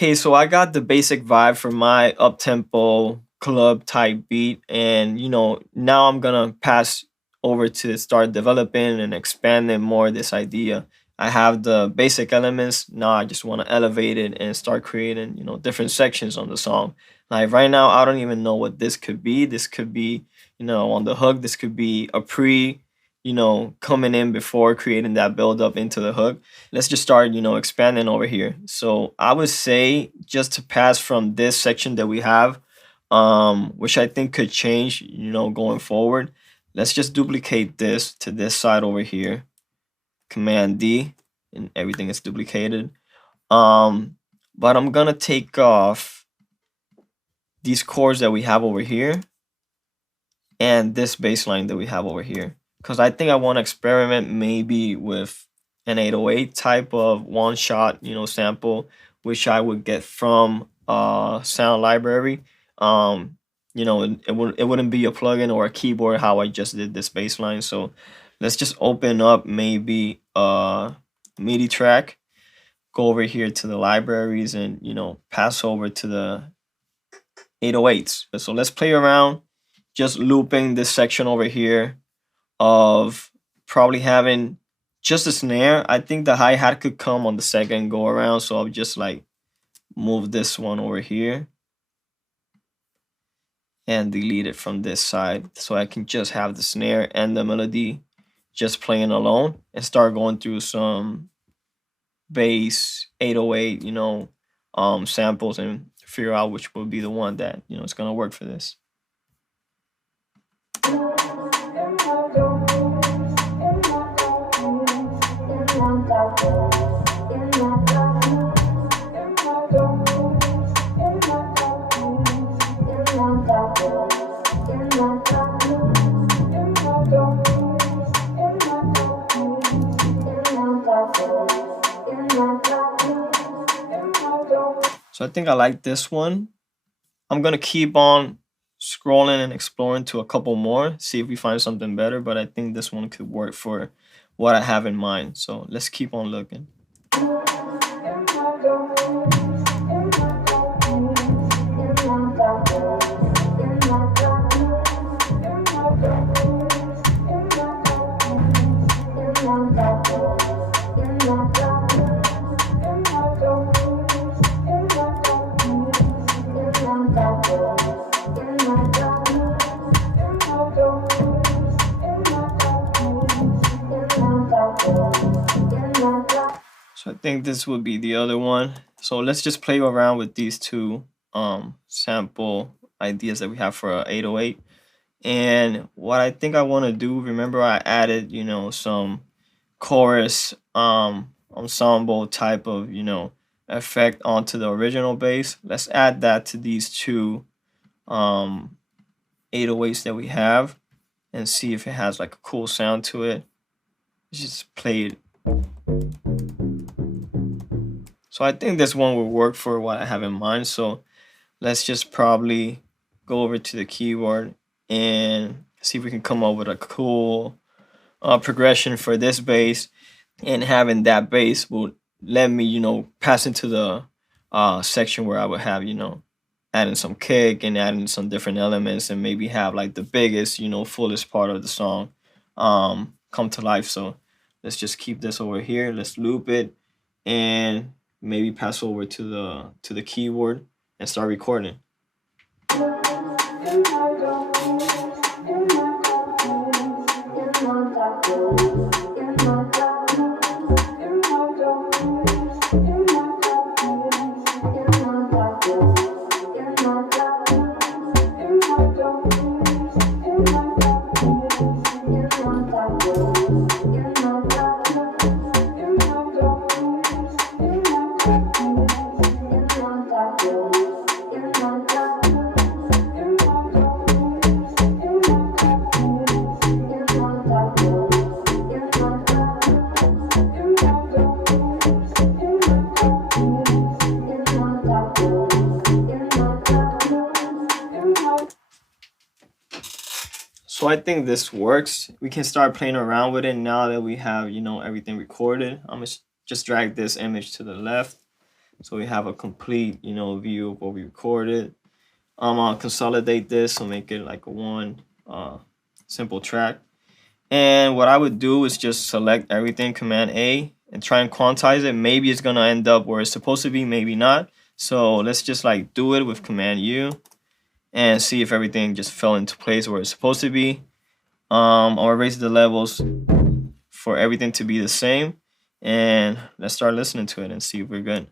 Okay, so I got the basic vibe for my up-tempo club type beat, and now I'm gonna pass over to start developing and expanding more this idea. I have the basic elements. Now I just want to elevate it and start creating, different sections on the song. Like right now, I don't even know what this could be. This could be, on the hook. This could be a pre, coming in before creating that build up into the hook. Let's just start, expanding over here. So I would say just to pass from this section that we have, which I think could change, going forward. Let's just duplicate this to this side over here. Command D, and everything is duplicated. But I'm gonna take off these chords that we have over here and this bass line that we have over here, because I think I want to experiment maybe with an 808 type of one shot, sample, which I would get from sound library. It wouldn't be a plugin or a keyboard how I just did this bass line. So let's just open up maybe a MIDI track, go over here to the libraries, and pass over to the 808s. So let's play around just looping this section over here of probably having just a snare. I think the hi-hat could come on the second go around, so I'll just like move this one over here and delete it from this side, so I can just have the snare and the melody just playing alone and start going through some bass 808 samples and figure out which will be the one that is gonna work for this. So I think I like this one. I'm gonna keep on scrolling and exploring to a couple more, see if we find something better, but I think this one could work for what I have in mind. So let's keep on looking. So I think this would be the other one. So let's just play around with these two sample ideas that we have for a 808. And what I think I want to do, remember I added, some chorus ensemble type of, effect onto the original bass. Let's add that to these two 808s that we have and see if it has like a cool sound to it. Let's just play it. So I think this one will work for what I have in mind. So let's just probably go over to the keyboard and see if we can come up with a cool progression for this bass. And having that bass will let me, pass into the section where I would have, adding some kick and adding some different elements and maybe have like the biggest, fullest part of the song come to life. So let's just keep this over here. Let's loop it and maybe pass over to the keyboard and start recording. So I think this works. We can start playing around with it now that we have, everything recorded. I'm gonna just drag this image to the left. so we have a complete, you know, view of what we recorded. I'll consolidate this and make it like a one simple track. And what I would do is just select everything, Command A, and try and quantize it. Maybe it's gonna end up where it's supposed to be, maybe not. So let's just like do it with Command U and see if everything just fell into place where it's supposed to be. I'll erase the levels for everything to be the same, and let's start listening to it and see if we're good.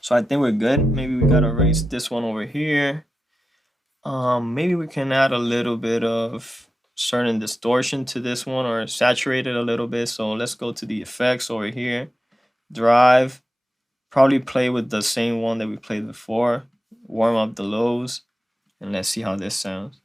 So I think we're good. Maybe we gotta erase this one over here. Maybe we can add a little bit of certain distortion to this one or saturate it a little bit. So let's go to the effects over here. Drive. Probably play with the same one that we played before. Warm up the lows. And let's see how this sounds.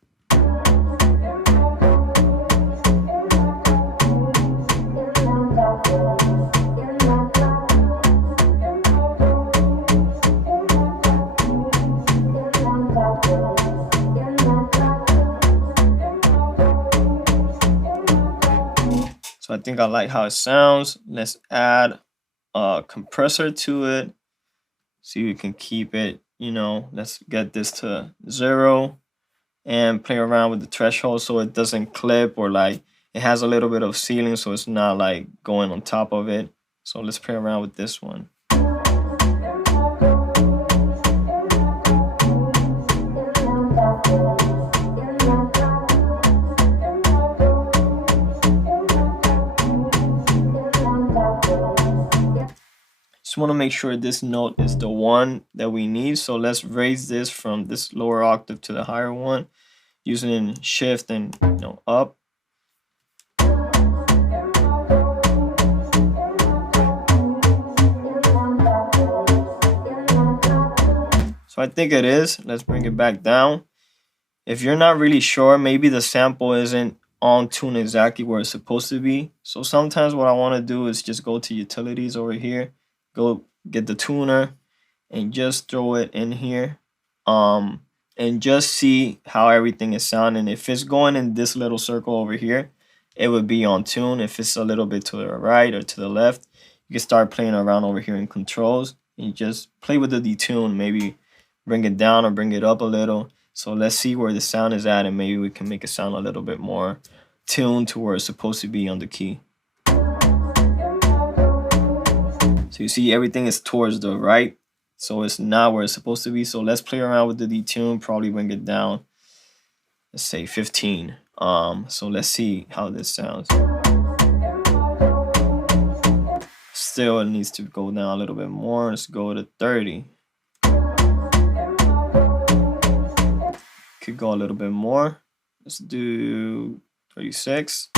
I think I like how it sounds. Let's add a compressor to it. See if we can keep it, you know, let's get this to 0 and play around with the threshold so it doesn't clip, or like it has a little bit of ceiling so it's not like going on top of it. So let's play around with this one. Just want to make sure this note is the one that we need. So let's raise this from this lower octave to the higher one using shift and, you know, up. So I think it is. Let's bring it back down. If you're not really sure, maybe the sample isn't on tune exactly where it's supposed to be. So sometimes what I want to do is just go to utilities over here, go get the tuner and just throw it in here, and just see how everything is sounding. If it's going in this little circle over here, it would be on tune. If it's a little bit to the right or to the left, you can start playing around over here in controls and just play with the detune, maybe bring it down or bring it up a little. So let's see where the sound is at, and maybe we can make it sound a little bit more tuned to where it's supposed to be on the key. So you see everything is towards the right, so it's not where it's supposed to be. So let's play around with the detune, probably bring it down, let's say 15. So let's see how this sounds. Still, it needs to go down a little bit more. Let's go to 30. Could go a little bit more. Let's do 36.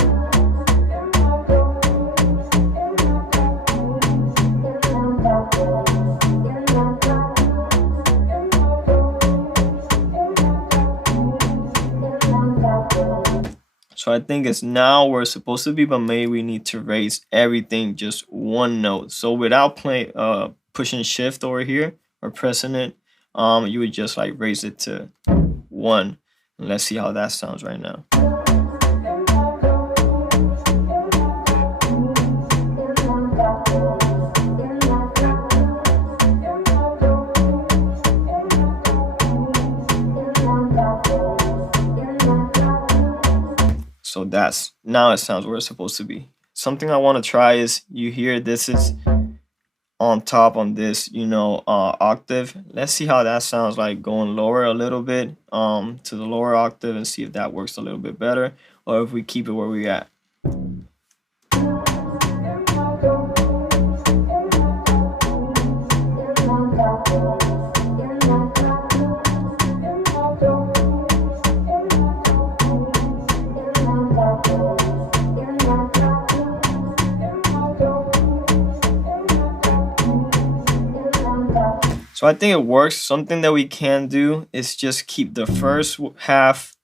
So I think it's now where it's supposed to be, but maybe we need to raise everything just one note. So without pushing shift over here or pressing it, you would just like raise it to 1. And let's see how that sounds right now. So that's, now it sounds where it's supposed to be. Something I want to try is, you hear this is on top on this, you know, octave. Let's see how that sounds like going lower a little bit to the lower octave, and see if that works a little bit better, or if we keep it where we're at. So I think it works. Something that we can do is just keep the first half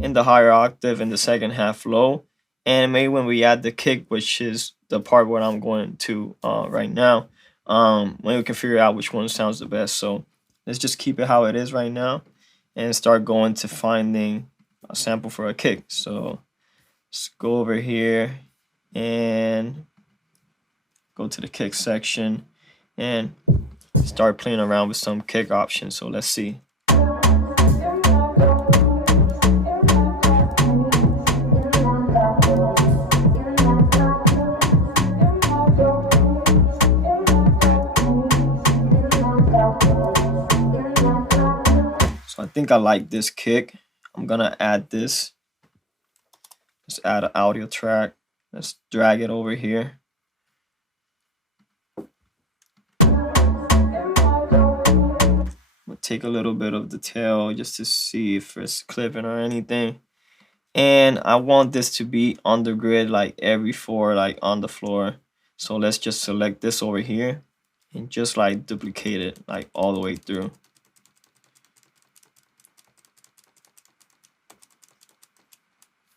in the higher octave and the second half low, and maybe when we add the kick, which is the part where I'm going to right now, maybe we can figure out which one sounds the best. So let's just keep it how it is right now and start going to finding a sample for a kick. So let's go over here and go to the kick section and start playing around with some kick options. So let's see. So I think I like this kick. I'm gonna add this. Let's add an audio track. Let's drag it over here. We'll take a little bit of the tail just to see if it's clipping or anything. And I want this to be on the grid, like every 4, like on the floor. So let's just select this over here and just like duplicate it like all the way through.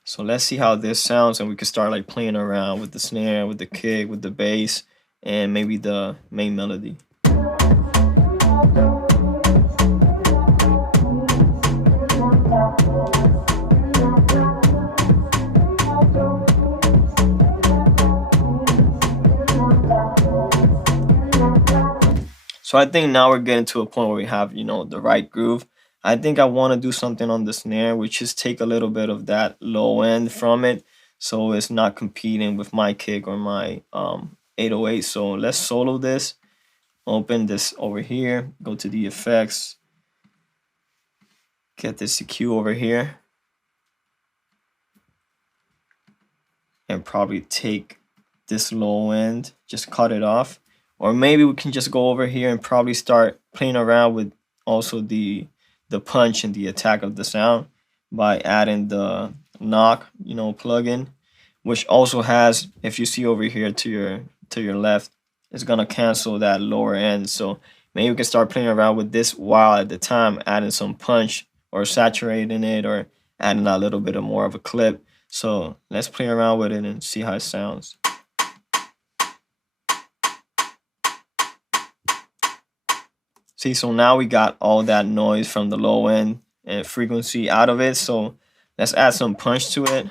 So let's see how this sounds, and we can start like playing around with the snare, with the kick, with the bass, and maybe the main melody. So I think now we're getting to a point where we have, the right groove. I think I want to do something on the snare, which is take a little bit of that low end from it, so it's not competing with my kick or my 808. So let's solo this. Open this over here. Go to the effects. Get this EQ over here, and probably take this low end. Just cut it off. Or maybe we can just go over here and probably start playing around with also the punch and the attack of the sound by adding the knock, plugin, which also has, if you see over here to your left, it's gonna cancel that lower end. So maybe we can start playing around with this while at the time adding some punch or saturating it or adding a little bit of more of a clip. So let's play around with it and see how it sounds. See, so now we got all that noise from the low end and frequency out of it. So let's add some punch to it.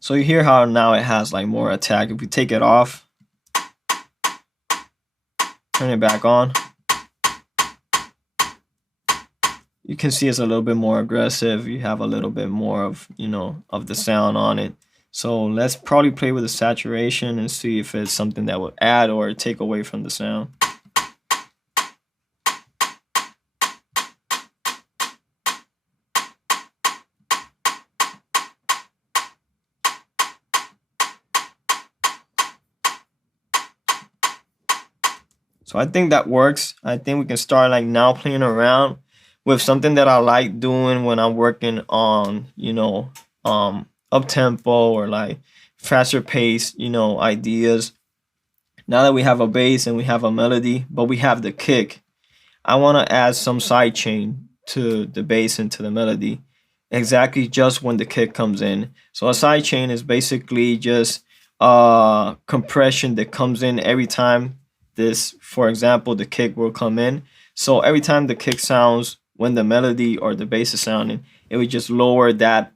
So you hear how now it has like more attack. If we take it off, turn it back on, you can see it's a little bit more aggressive. You have a little bit more of, of the sound on it. So let's probably play with the saturation and see if it's something that would add or take away from the sound. So I think that works. I think we can start like now playing around with something that I like doing when I'm working on, up tempo or like faster pace, ideas. Now that we have a bass and we have a melody, but we have the kick, I want to add some sidechain to the bass and to the melody, exactly just when the kick comes in. So a sidechain is basically just compression that comes in every time this, for example, the kick will come in. So every time the kick sounds when the melody or the bass is sounding, it would just lower that,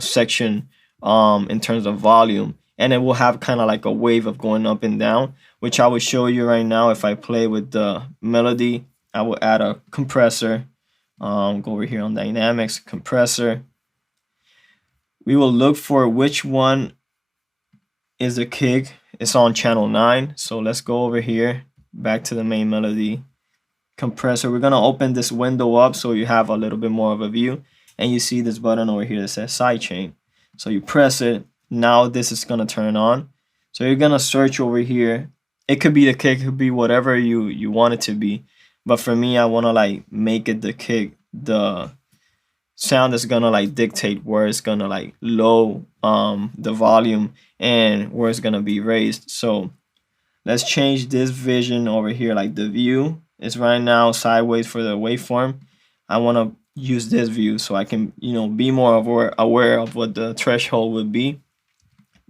section in terms of volume, and it will have kind of like a wave of going up and down, which I will show you right now. If I play with the melody, I will add a compressor. Go over here on dynamics, compressor. We will look for which one is the kick. It's on channel 9. So let's go over here, back to the main melody, compressor. We're gonna open this window up so you have a little bit more of a view, and you see this button over here that says sidechain. So you press it. Now this is gonna turn on. So you're gonna search over here. It could be the kick, it could be whatever you want it to be. But for me, I wanna like make it the kick, the sound is gonna like dictate where it's gonna like low the volume and where it's gonna be raised. So let's change this vision over here, like the view is right now sideways for the waveform. I wanna use this view so I can, be more aware of what the threshold would be.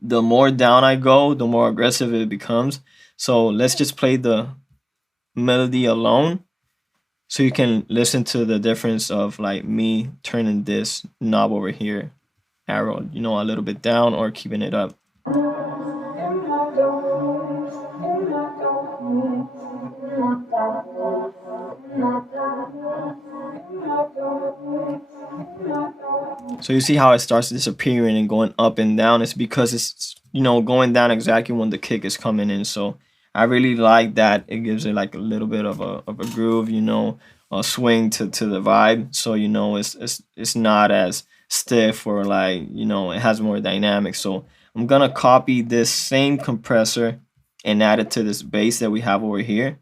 The more down I go, the more aggressive it becomes. So let's just play the melody alone so you can listen to the difference of like me turning this knob over here, arrow, a little bit down or keeping it up. So you see how it starts disappearing and going up and down. It's because it's, going down exactly when the kick is coming in. So I really like that. It gives it like a little bit of a groove, a swing to the vibe. So, it's not as stiff or like, it has more dynamic. So I'm gonna copy this same compressor and add it to this bass that we have over here.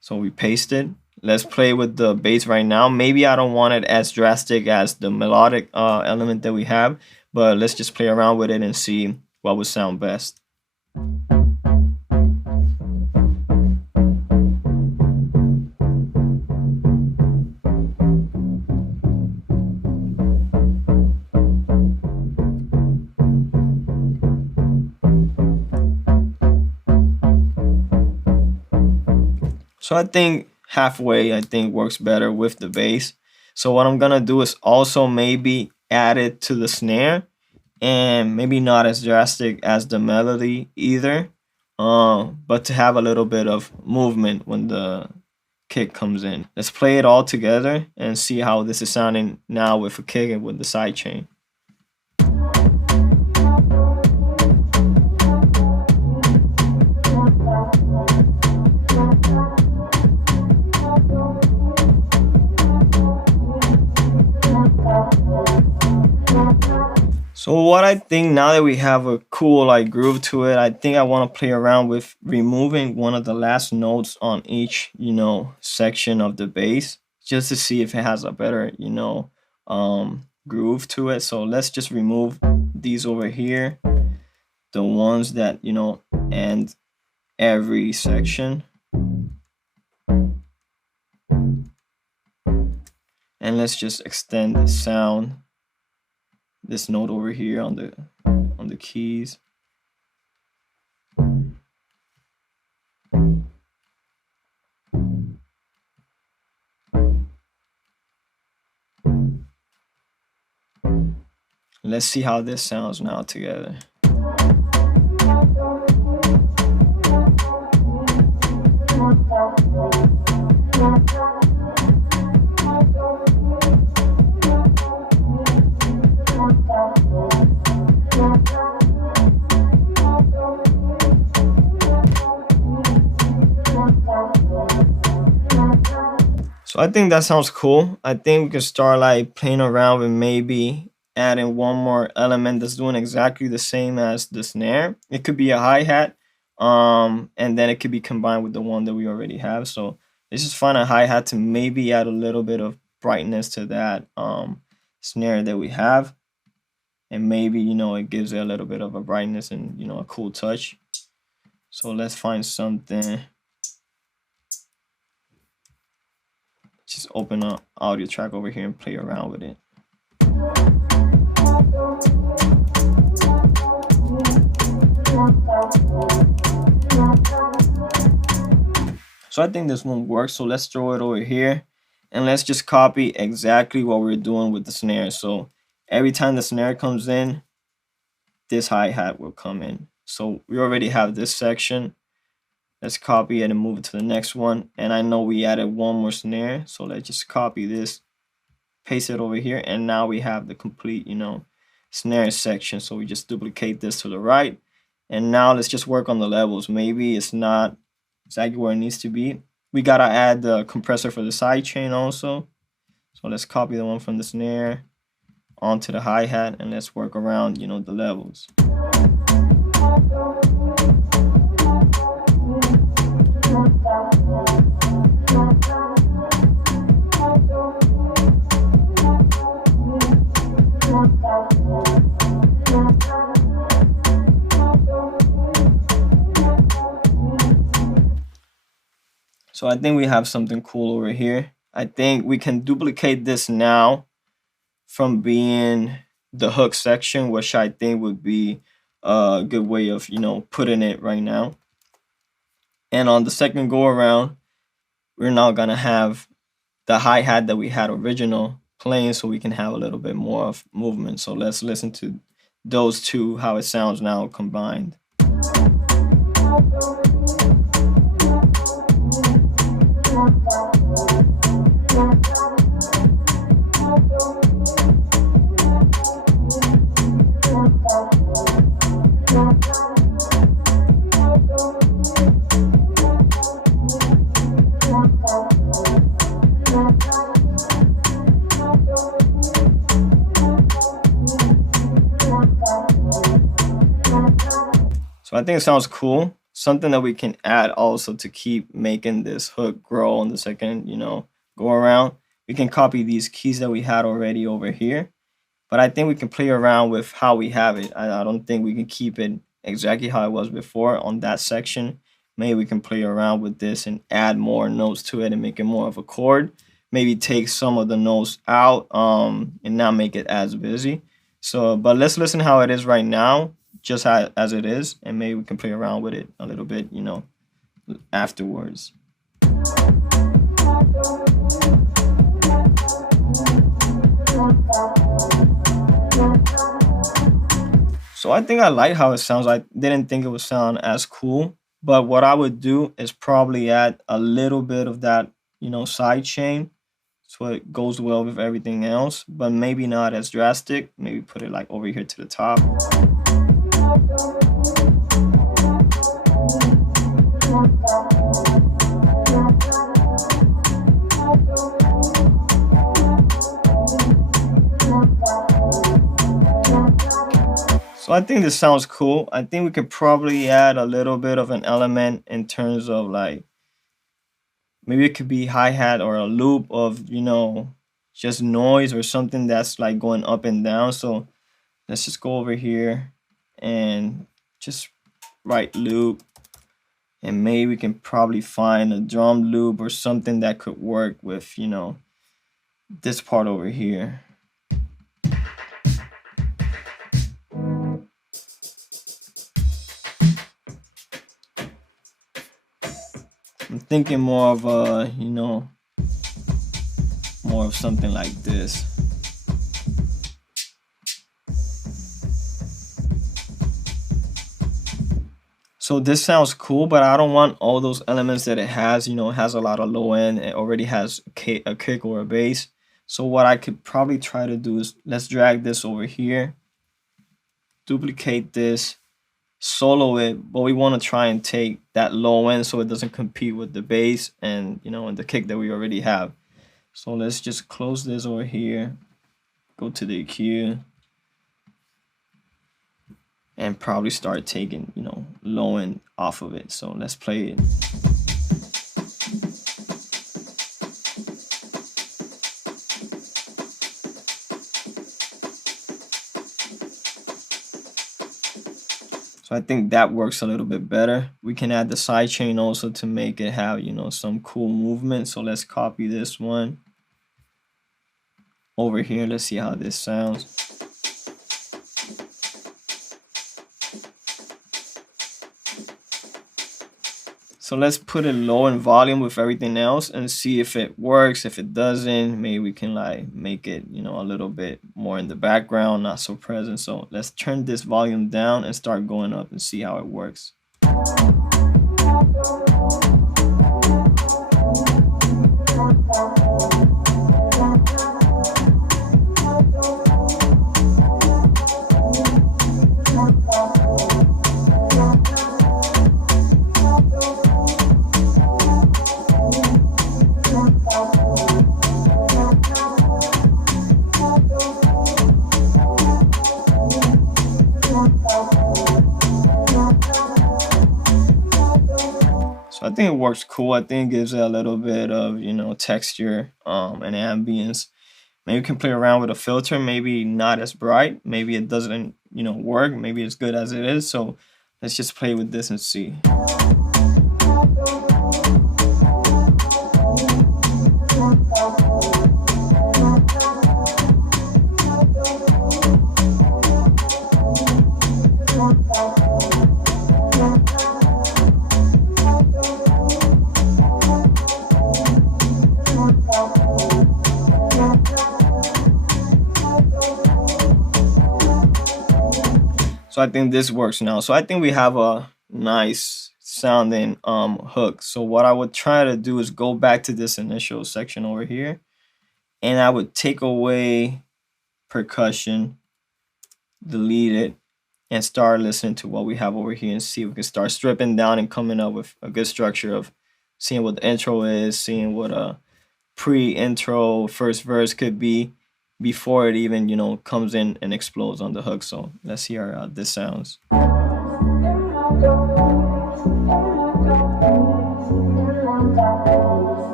So we paste it. Let's play with the bass right now. Maybe I don't want it as drastic as the melodic element that we have, but let's just play around with it and see what would sound best. So I think halfway, works better with the bass. So what I'm gonna do is also maybe add it to the snare, and maybe not as drastic as the melody either, but to have a little bit of movement when the kick comes in. Let's play it all together and see how this is sounding now with a kick and with the sidechain. So what I think now that we have a cool like groove to it, I think I want to play around with removing one of the last notes on each, section of the bass, just to see if it has a better, groove to it. So let's just remove these over here, the ones that, end every section. And let's just extend the sound, this note over here on the keys. Let's see how this sounds now together. So I think that sounds cool. I think we can start like playing around with maybe adding one more element that's doing exactly the same as the snare. It could be a hi-hat, and then it could be combined with the one that we already have. So let's just find a hi-hat to maybe add a little bit of brightness to that snare that we have. And maybe, it gives it a little bit of a brightness and, a cool touch. So let's find something. Just open an audio track over here and play around with it. So I think this one works. So let's throw it over here and let's just copy exactly what we're doing with the snare. So every time the snare comes in, this hi-hat will come in. So we already have this section. Let's copy it and move it to the next one. And I know we added one more snare. So let's just copy this, paste it over here. And now we have the complete, snare section. So we just duplicate this to the right. And now let's just work on the levels. Maybe it's not exactly where it needs to be. We gotta add the compressor for the sidechain also. So let's copy the one from the snare onto the hi-hat and let's work around, the levels. So I think we have something cool over here. I think we can duplicate this now from being the hook section, which I think would be a good way of, putting it right now. And on the second go around, we're now gonna have the hi-hat that we had original playing, so we can have a little bit more of movement. So let's listen to those two, how it sounds now combined. So I think it sounds cool. Something that we can add also to keep making this hook grow on the second, go around. We can copy these keys that we had already over here. But I think we can play around with how we have it. I don't think we can keep it exactly how it was before on that section. Maybe we can play around with this and add more notes to it and make it more of a chord. Maybe take some of the notes out and not make it as busy. So, but let's listen how it is right now, just as it is, and maybe we can play around with it a little bit, afterwards. So I think I like how it sounds. I didn't think it would sound as cool, but what I would do is probably add a little bit of that, sidechain, so it goes well with everything else, but maybe not as drastic. Maybe put it like over here to the top. So I think this sounds cool. I think we could probably add a little bit of an element in terms of like, maybe it could be hi-hat or a loop of, just noise or something that's like going up and down. So let's just go over here and just write loop. And maybe we can probably find a drum loop or something that could work with, this part over here. I'm thinking more of a, more of something like this. So this sounds cool, but I don't want all those elements that it has. It has a lot of low end. It already has a kick or a bass. So what I could probably try to do is, let's drag this over here, duplicate this, solo it, but we want to try and take that low end so it doesn't compete with the bass and, and the kick that we already have. So let's just close this over here, go to the EQ, and probably start taking, low end off of it. So let's play it. So I think that works a little bit better. We can add the sidechain also to make it have, some cool movement. So let's copy this one over here. Let's see how this sounds. So let's put it low in volume with everything else and see if it works. If it doesn't, maybe we can like make it, a little bit more in the background, not so present. So let's turn this volume down and start going up and see how it works. So I think it works cool. I think it gives it a little bit of, texture and ambience. Maybe we can play around with a filter, maybe not as bright. Maybe it doesn't, work. Maybe it's good as it is. So let's just play with this and see. So I think this works now. So I think we have a nice sounding hook. So what I would try to do is go back to this initial section over here, and I would take away percussion, delete it, and start listening to what we have over here and see if we can start stripping down and coming up with a good structure of seeing what the intro is, seeing what a pre-intro first verse could be before it even, you know, comes in and explodes on the hook. So let's hear how this sounds.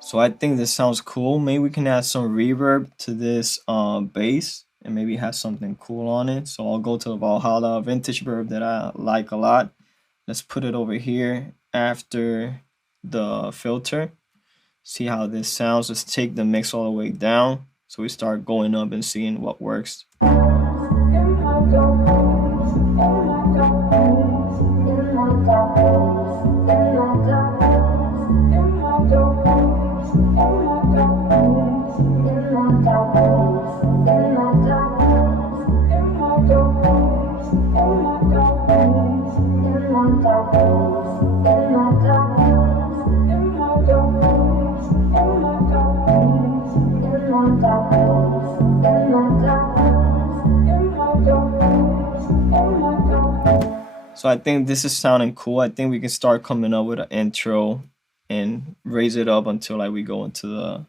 So I think this sounds cool. Maybe we can add some reverb to this bass and maybe have something cool on it. So I'll go to the Valhalla vintage verb that I like a lot. Let's put it over here after the filter. See how this sounds. Let's take the mix all the way down so we start going up and seeing what works. So I think this is sounding cool. I think we can start coming up with an intro and raise it up until like we go into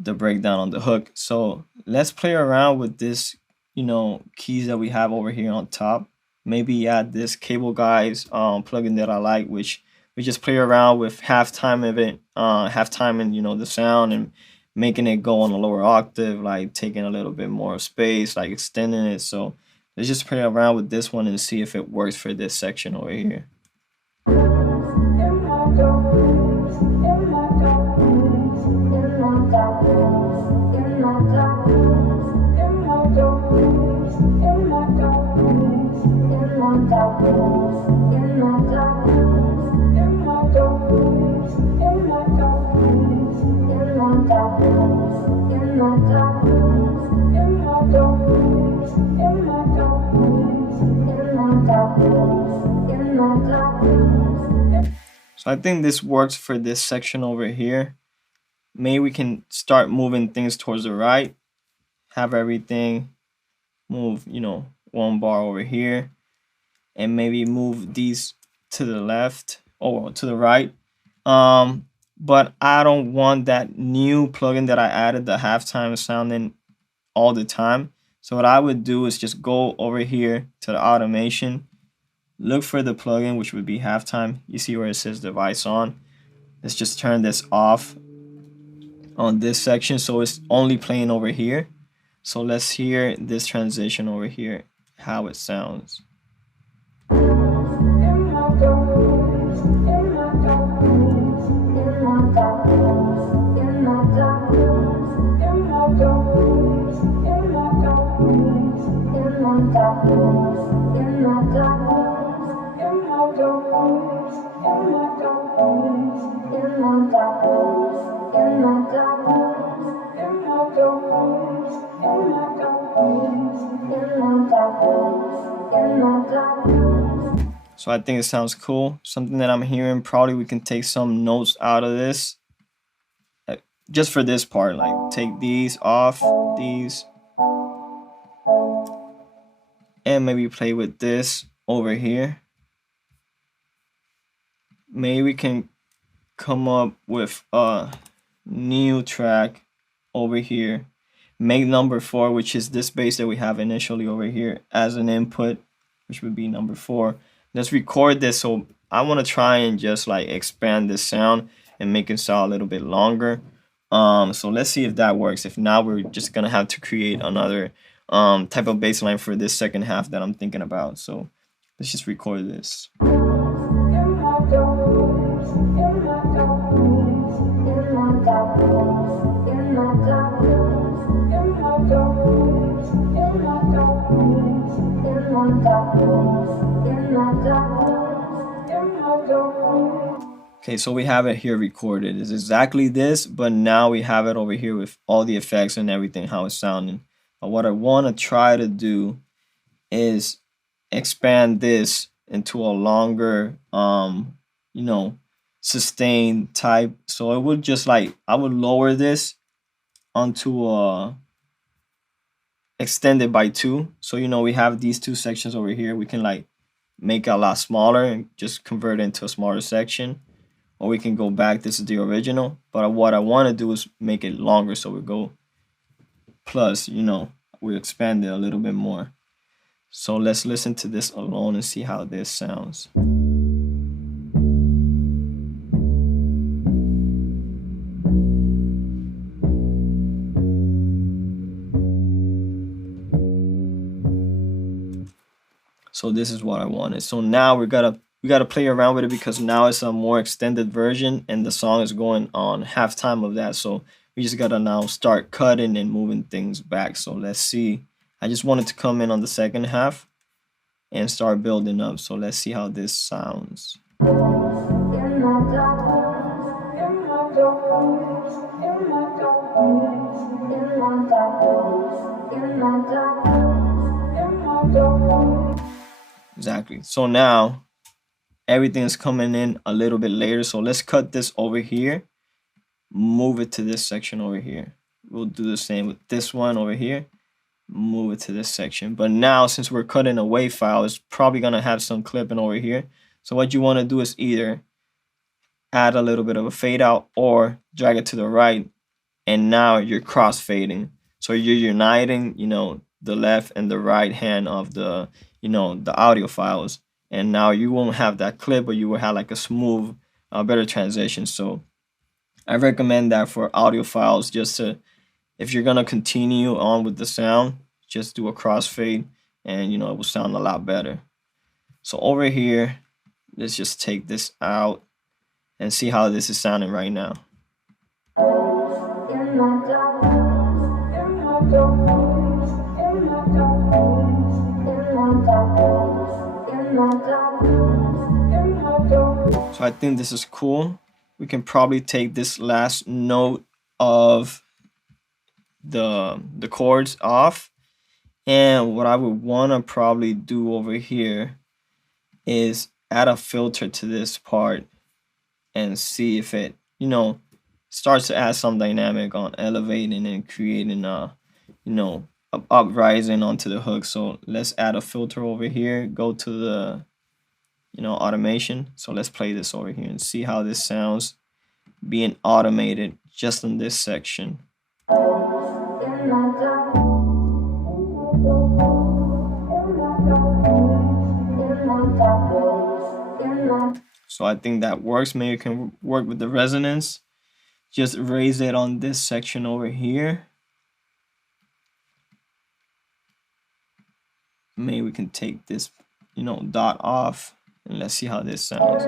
the breakdown on the hook. So let's play around with this, you know, keys that we have over here on top. Maybe add this Cable Guys plugin that I like, which we just play around with halftime of it, halftime, you know, the sound and making it go on a lower octave, like taking a little bit more space, like extending it. So let's just play around with this one and see if it works for this section over here. So I think this works for this section over here. Maybe we can start moving things towards the right, have everything move, you know, one bar over here, and maybe move these to the left or to the right. But I don't want that new plugin that I added, the halftime sounding all the time. So what I would do is just go over here to the automation, look for the plugin, which would be halftime. You see where it says device on. Let's just turn this off on this section so it's only playing over here. So let's hear this transition over here, how it sounds. So I think it sounds cool. Something that I'm hearing, probably we can take some notes out of this. Just for this part, like take these off, these. And maybe play with this over here. Maybe we can come up with a new track over here. Make number 4, which is this bass that we have initially over here as an input, which would be number 4. Let's record this. So I want to try and just like expand this sound and make it sound a little bit longer. So let's see if that works. If not, we're just gonna have to create another type of bass line for this second half that I'm thinking about. So let's just record this. Okay, so we have it here recorded. It's exactly this, but now we have it over here with all the effects and everything, how it's sounding. But what I want to try to do is expand this into a longer, you know, sustained type. So it would just like, I would lower this onto extend it by 2. So, you know, we have these 2 sections over here. We can like make it a lot smaller and just convert it into a smaller section. Or we can go back. This is the original. But what I want to do is make it longer. So we go plus, you know, we expand it a little bit more. So let's listen to this alone and see how this sounds. So this is what I wanted. So now we gotta play around with it because now it's a more extended version and the song is going on halftime of that. So we just gotta now start cutting and moving things back. So let's see. I just wanted to come in on the second half and start building up. So let's see how this sounds. Exactly. So now everything is coming in a little bit later. So let's cut this over here, move it to this section over here. We'll do the same with this one over here, move it to this section. But now since we're cutting a WAV file, it's probably gonna have some clipping over here. So what you want to do is either add a little bit of a fade out or drag it to the right, and now you're cross fading. So you're uniting, you know, the left and the right hand of the, you know, the audio files, and now you won't have that clip, but you will have like a smooth, better transition. So I recommend that for audio files, just to, if you're gonna continue on with the sound, just do a crossfade, and you know it will sound a lot better. So over here, let's just take this out and see how this is sounding right now. So I think this is cool. We can probably take this last note of the chords off, and what I would want to probably do over here is add a filter to this part and see if it, you know, starts to add some dynamic on elevating and creating a, you know, a uprising onto the hook. So let's add a filter over here, go to the, you know, automation. So let's play this over here and see how this sounds being automated just in this section. So I think that works. Maybe you can work with the resonance. Just raise it on this section over here. Maybe we can take this, you know, dot off, and let's see how this sounds.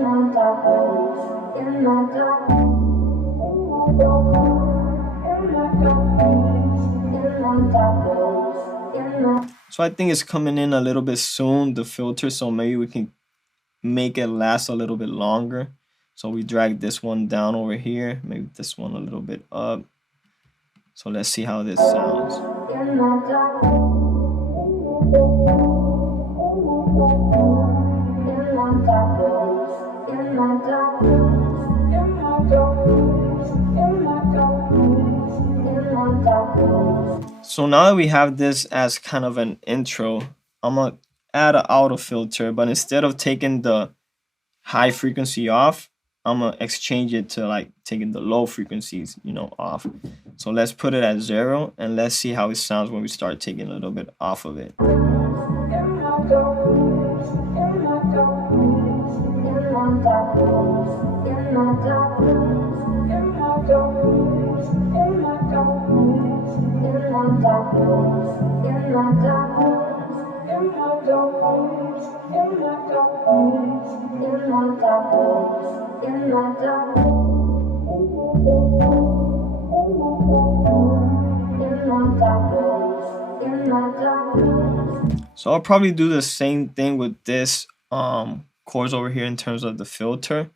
So I think it's coming in a little bit soon, the filter, so maybe we can make it last a little bit longer. So we drag this one down over here, maybe this one a little bit up. So let's see how this sounds. So now that we have this as kind of an intro, I'm gonna add an auto filter, but instead of taking the high frequency off, I'm gonna exchange it to like taking the low frequencies, you know, off. So let's put it at 0 and let's see how it sounds when we start taking a little bit off of it. So I'll probably do the same thing with this chords over here in terms of the filter.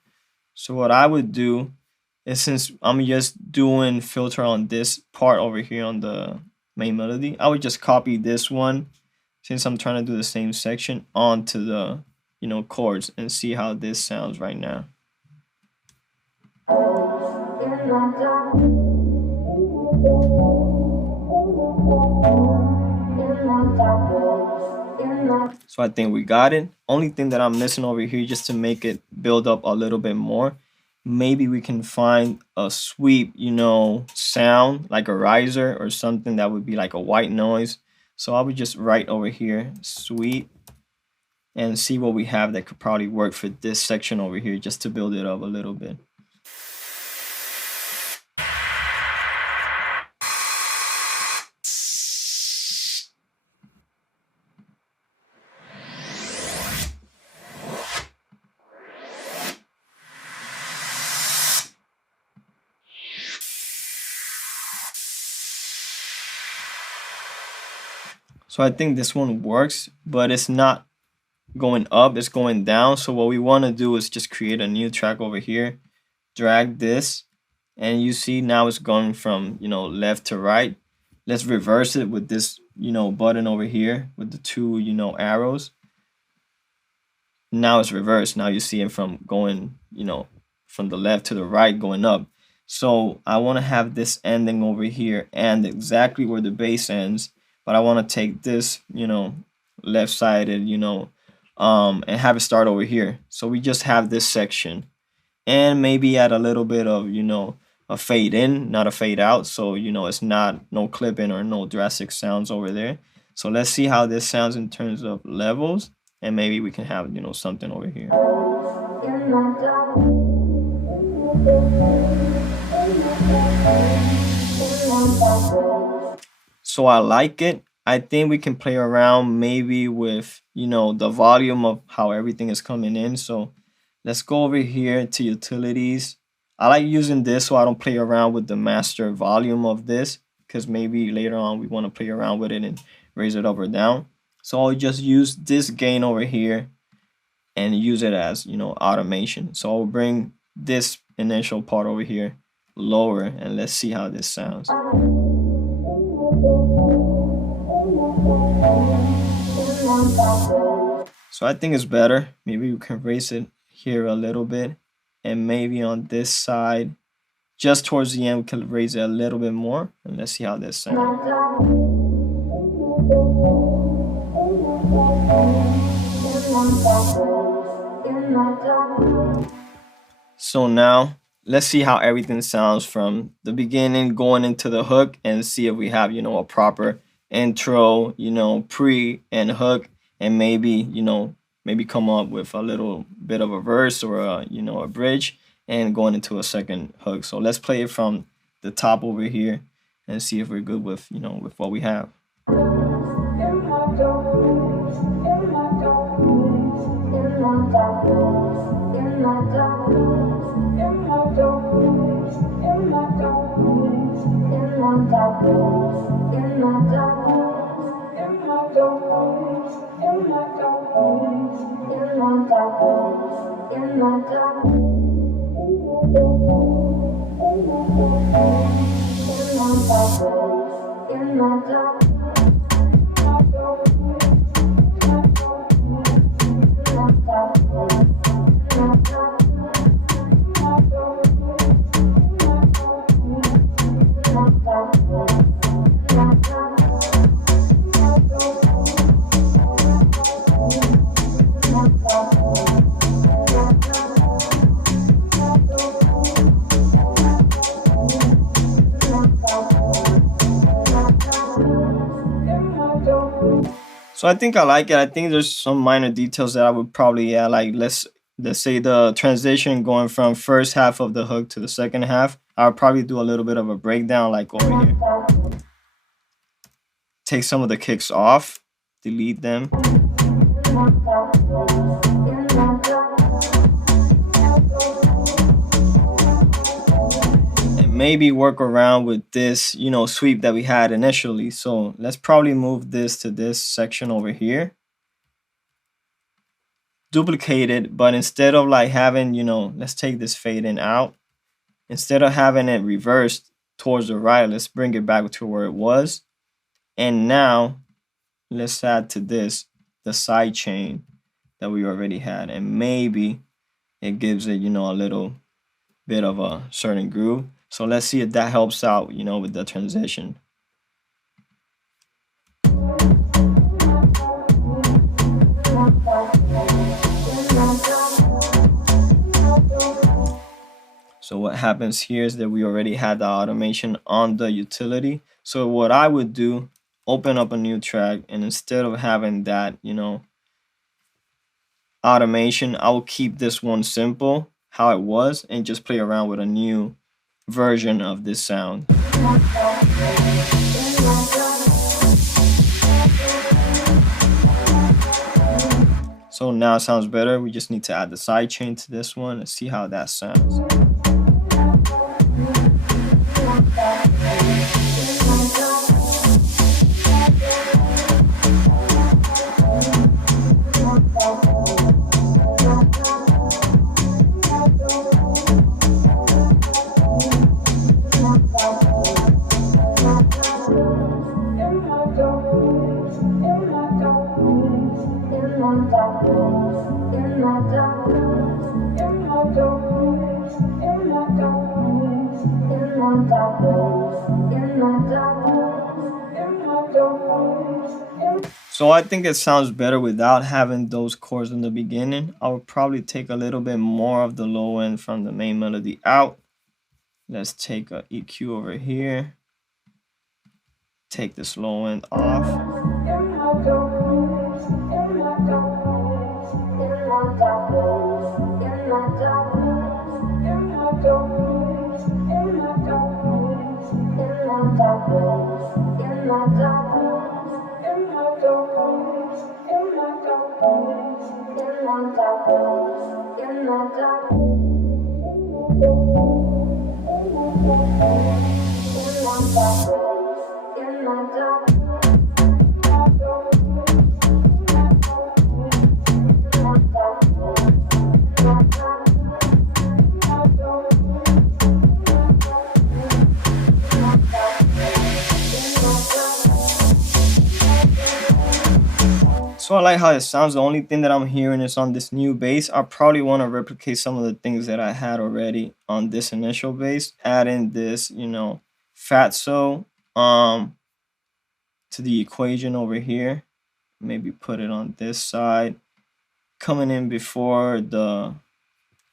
So what I would do is, since I'm just doing filter on this part over here on the main melody, I would just copy this one, since I'm trying to do the same section, onto the chords, and see how this sounds right now. So I think we got it. Only thing that I'm missing over here, just to make it build up a little bit more, maybe we can find a sweep, sound, like a riser or something that would be like a white noise. So I would just write over here, sweep, and see what we have that could probably work for this section over here, just to build it up a little bit. So I think this one works, but it's not going up, it's going down. So what we want to do is just create a new track over here, drag this, and you see now it's going from left to right. Let's reverse it with this button over here with the two arrows. Now it's reversed. Now you see it from going from the left to the right, going up. So I want to have this ending over here and exactly where the bass ends, but I want to take this left-sided and have it start over here. So we just have this section, and maybe add a little bit of a fade in, not a fade out, so it's not no clipping or no drastic sounds over there. So let's see how this sounds in terms of levels, and maybe we can have something over here. So I like it. I think we can play around maybe with the volume of how everything is coming in. So let's go over here to utilities. I like using this so I don't play around with the master volume of this, because maybe later on we want to play around with it and raise it up or down. So I'll just use this gain over here and use it as automation. So I'll bring this initial part over here lower, and let's see how this sounds. So I think it's better. Maybe we can raise it here a little bit, and maybe on this side, just towards the end, we can raise it a little bit more, and let's see how this sounds. So now let's see how everything sounds from the beginning going into the hook, and see if we have a proper intro, pre and hook, and maybe maybe come up with a little bit of a verse or a bridge, and going into a second hook. So let's play it from the top over here and see if we're good with with what we have. So I think I like it. I think there's some minor details that I would probably add, like let's say the transition going from first half of the hook to the second half. I would probably do a little bit of a breakdown, like over here. Take some of the kicks off, delete them. Maybe work around with this, sweep that we had initially. So let's probably move this to this section over here. duplicate it, but instead of like having, let's take this fade in out. Instead of having it reversed towards the right, let's bring it back to where it was. And now let's add to this the sidechain that we already had, and maybe it gives it, a little bit of a certain groove. So let's see if that helps out, with the transition. So what happens here is that we already had the automation on the utility. So what I would do, open up a new track, and instead of having that, automation, I will keep this one simple, how it was, and just play around with a new version of this sound. So now it sounds better. We just need to add the sidechain to this one and see how that sounds. So I think it sounds better without having those chords in the beginning. I would probably take a little bit more of the low end from the main melody out. Let's take a EQ over here. Take this low end off. So I like how it sounds. The only thing that I'm hearing is on this new bass. I probably want to replicate some of the things that I had already on this initial bass. Add in this, fatso to the equation over here. Maybe put it on this side. Coming in before the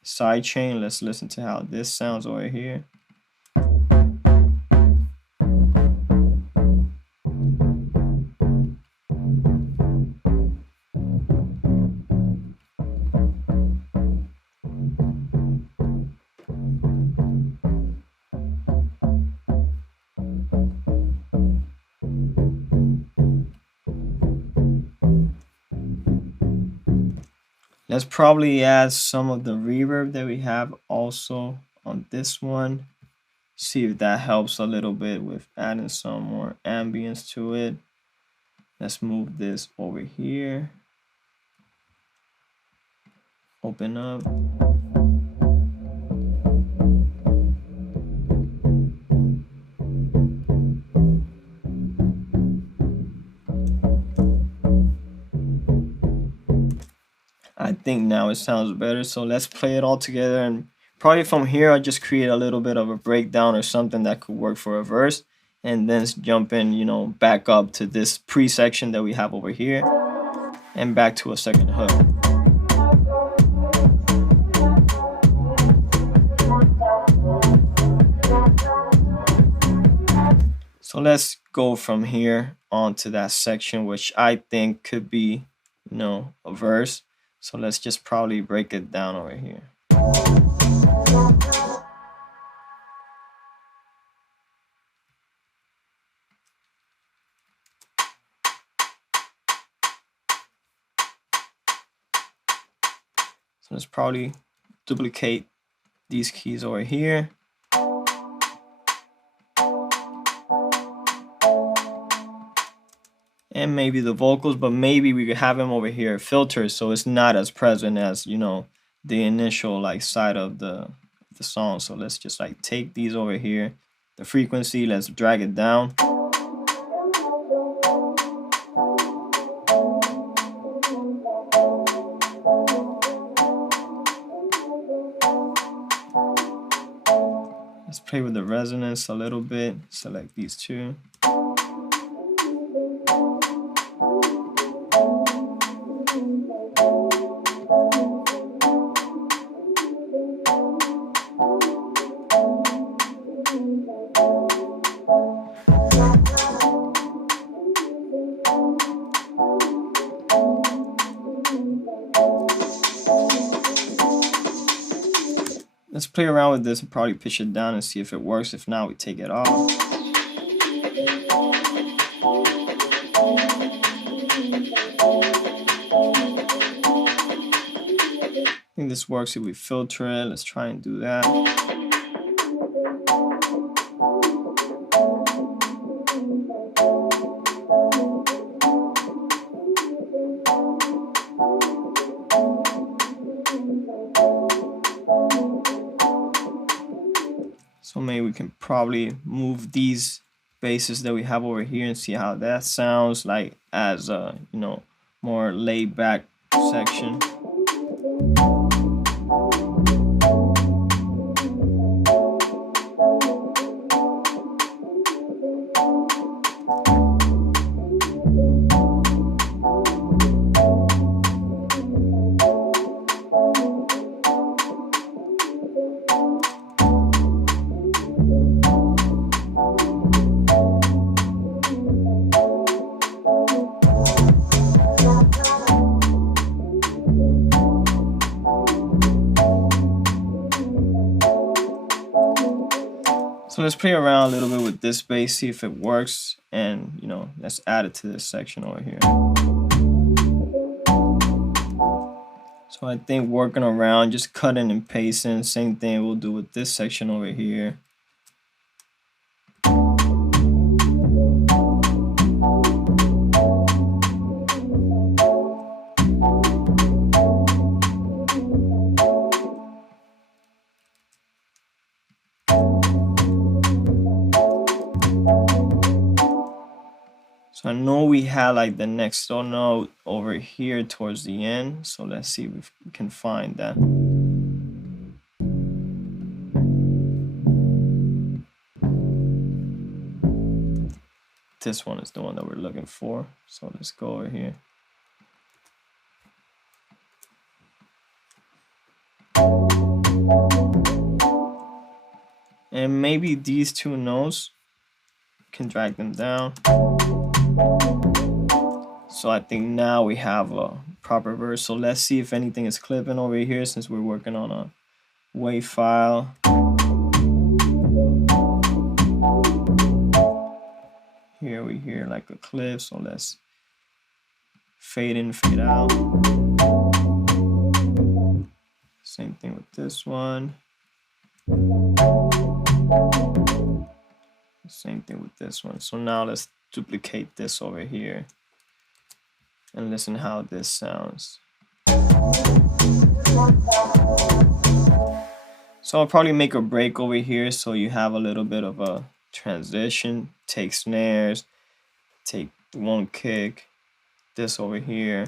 sidechain. Let's listen to how this sounds over here. Let's probably add some of the reverb that we have also on this one. See if that helps a little bit with adding some more ambience to it. Let's move this over here. Open up. I think now it sounds better, so let's play it all together, and probably from here I'll just create a little bit of a breakdown or something that could work for a verse, and then jump in, back up to this pre-section that we have over here and back to a second hook. So let's go from here on to that section, which I think could be, a verse. So let's just probably break it down over here. So let's probably duplicate these keys over here. and maybe the vocals, but maybe we could have him over here filtered so it's not as present as, you know, the initial like side of the song. So let's just like take these over here, the frequency, let's drag it down. Let's play with the resonance a little bit, select these two. Let's play around with this and probably pitch it down and see if it works. If not, we take it off. I think this works if we filter it. Let's try and do that. So maybe we can probably move these basses that we have over here and see how that sounds like as a, you know, more laid back section. So let's play around a little bit with this bass, see if it works, and you know, let's add it to this section over here. So I think working around, just cutting and pasting, same thing we'll do with this section over here. So I know we had like the next note over here towards the end. So let's see if we can find that. This one is the one that we're looking for. So let's go over here. And maybe these two notes, can drag them down. So I think now we have a proper verse. So let's see if anything is clipping over here since we're working on a WAV file. Here we hear like a clip, so let's fade in, fade out. Same thing with this one. Same thing with this one. So now let's duplicate this over here and listen how this sounds. So I'll probably make a break over here so you have a little bit of a transition. Take snares, take one kick, this over here,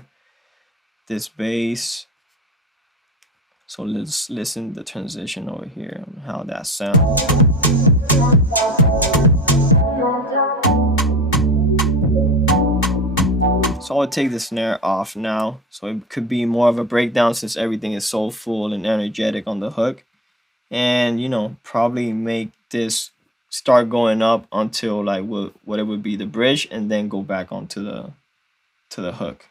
this bass. So let's listen to the transition over here and how that sounds. So I'll take the snare off now, so it could be more of a breakdown since everything is so full and energetic on the hook. And you know, probably make this start going up until like what it would be the bridge, and then go back onto the hook.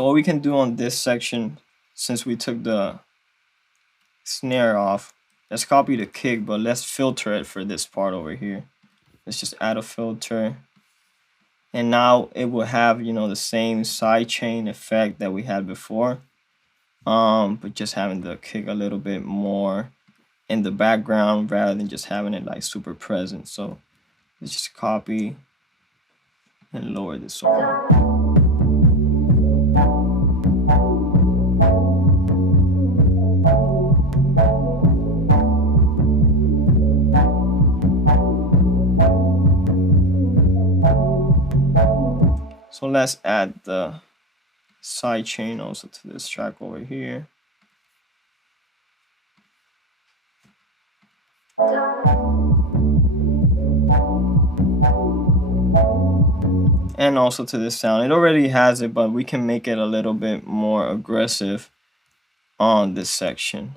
So what we can do on this section, since we took the snare off, let's copy the kick, but let's filter it for this part over here. Let's just add a filter. And now it will have, you know, the same sidechain effect that we had before. But just having the kick a little bit more in the background rather than just having it like super present. So let's just copy and lower this over. So let's add the sidechain also to this track over here. And also to this sound. It already has it, but we can make it a little bit more aggressive on this section.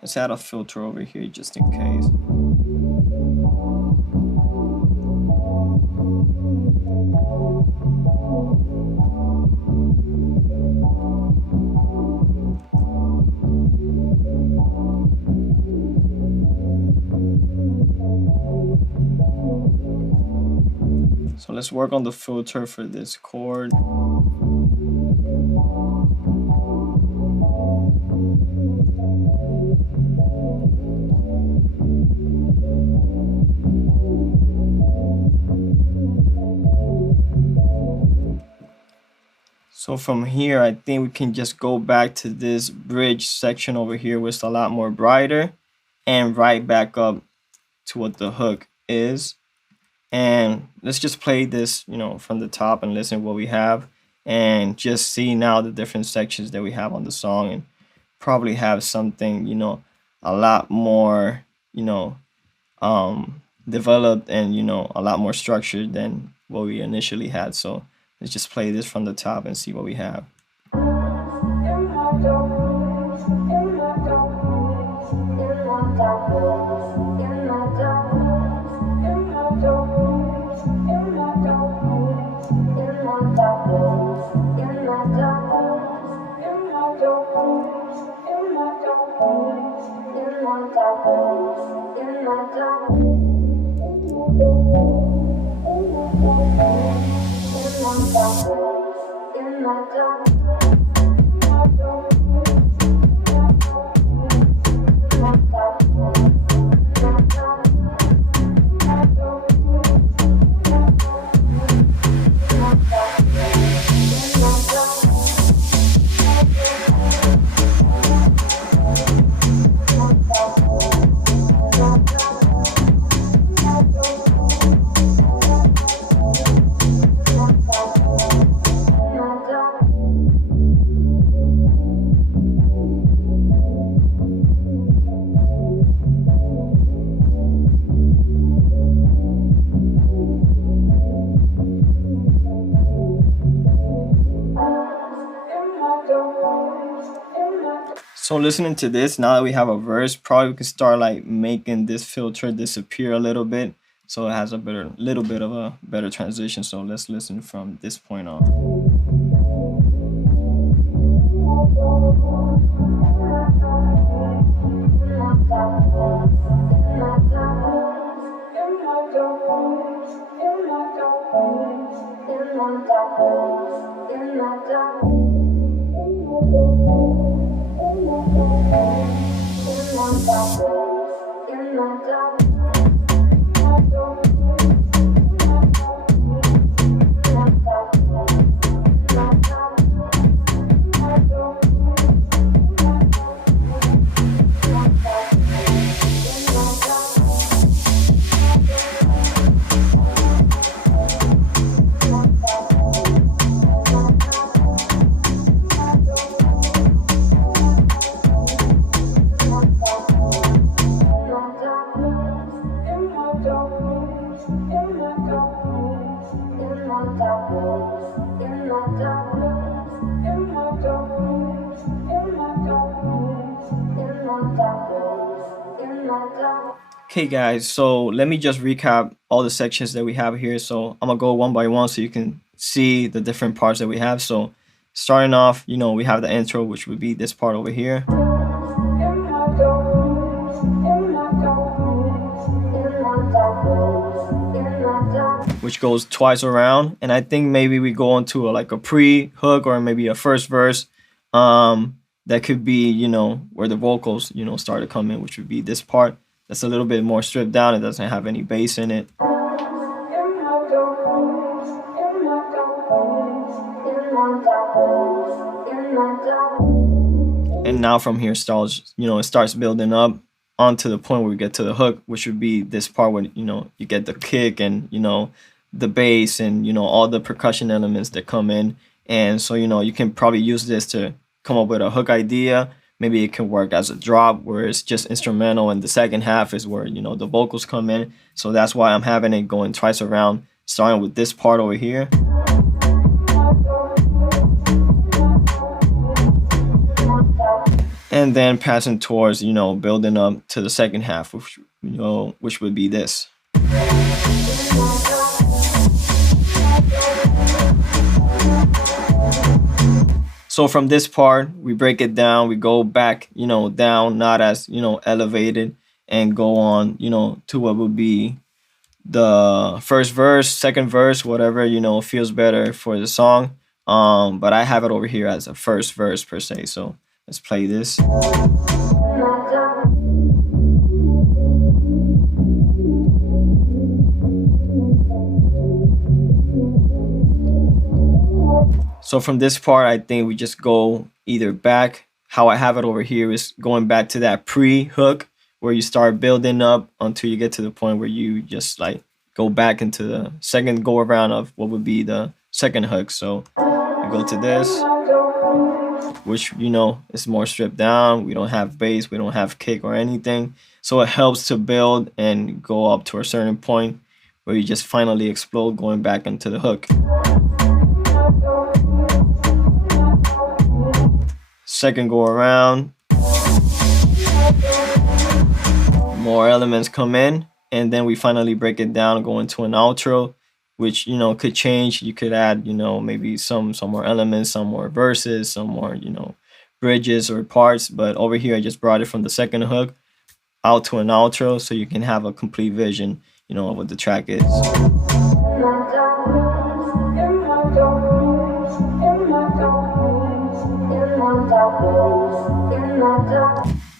Let's add a filter over here just in case. So let's work on the filter for this chord. So from here, I think we can just go back to this bridge section over here, which is a lot more brighter, and right back up to what the hook is. And let's just play this, you know, from the top and listen to what we have, and just see now the different sections that we have on the song, and probably have something, you know, a lot more, you know, developed and, you know, a lot more structured than what we initially had. So let's just play this from the top and see what we have. So listening to this, now that we have a verse, probably we can start like making this filter disappear a little bit, so it has a little bit of a better transition. So let's listen from this point on. Okay guys, so let me just recap all the sections that we have here. So I'm gonna go one by one so you can see the different parts that we have. So starting off, you know, we have the intro, which would be this part over here. Which goes twice around, and I think maybe we go into like a pre-hook or maybe a first verse. That could be, you know, where the vocals, you know, start to come in, which would be this part. That's a little bit more stripped down. It doesn't have any bass in it. And now from here starts, you know, it starts building up onto the point where we get to the hook, which would be this part where, you know, you get the kick and, you know, the bass and, you know, all the percussion elements that come in. And so, you know, you can probably use this to come up with a hook idea. Maybe it can work as a drop where it's just instrumental, and the second half is where, you know, the vocals come in. So that's why I'm having it going twice around, starting with this part over here. And then passing towards, you know, building up to the second half, which, you know, which would be this. So from this part, we break it down, we go back, you know, down, not as, you know, elevated, and go on, you know, to what would be the first verse, second verse, whatever, you know, feels better for the song. But I have it over here as a first verse per se. So let's play this. So from this part, I think we just go either back. How I have it over here is going back to that pre-hook where you start building up until you get to the point where you just like go back into the second go around of what would be the second hook. So we go to this, which, you know, is more stripped down. We don't have bass, we don't have kick or anything. So it helps to build and go up to a certain point where you just finally explode going back into the hook. Second go around, more elements come in, and then we finally break it down, go into an outro, which, you know, could change. You could add, you know, maybe some more elements, some more verses, some more, you know, bridges or parts. But over here, I just brought it from the second hook out to an outro so you can have a complete vision, you know, of what the track is.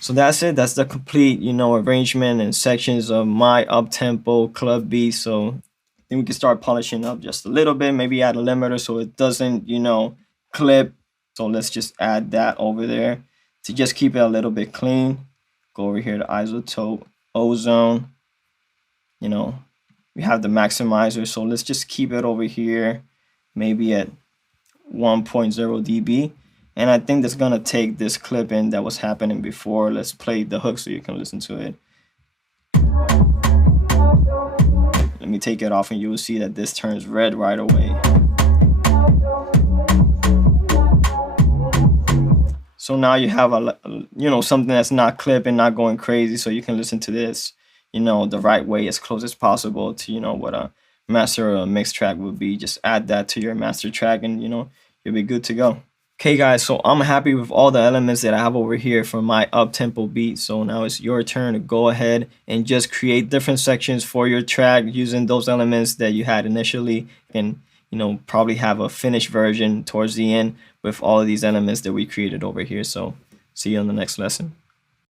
So that's it. That's the complete, you know, arrangement and sections of my up-tempo club beat. So I think we can start polishing up just a little bit, maybe add a limiter so it doesn't, you know, clip. So let's just add that over there to just keep it a little bit clean. Go over here to isotope, ozone. You know, we have the maximizer, so let's just keep it over here, maybe at 1.0 dB. And I think that's gonna take this clip in that was happening before. Let's play the hook so you can listen to it. Let me take it off and you will see that this turns red right away. So now you have you know, something that's not clipping, not going crazy, so you can listen to this, you know, the right way, as close as possible to, you know, what a master or a mix track would be. Just add that to your master track and, you know, you'll be good to go. Okay guys, so I'm happy with all the elements that I have over here for my up-tempo beat. So now it's your turn to go ahead and just create different sections for your track using those elements that you had initially, and, you know, probably have a finished version towards the end with all of these elements that we created over here. So see you on the next lesson.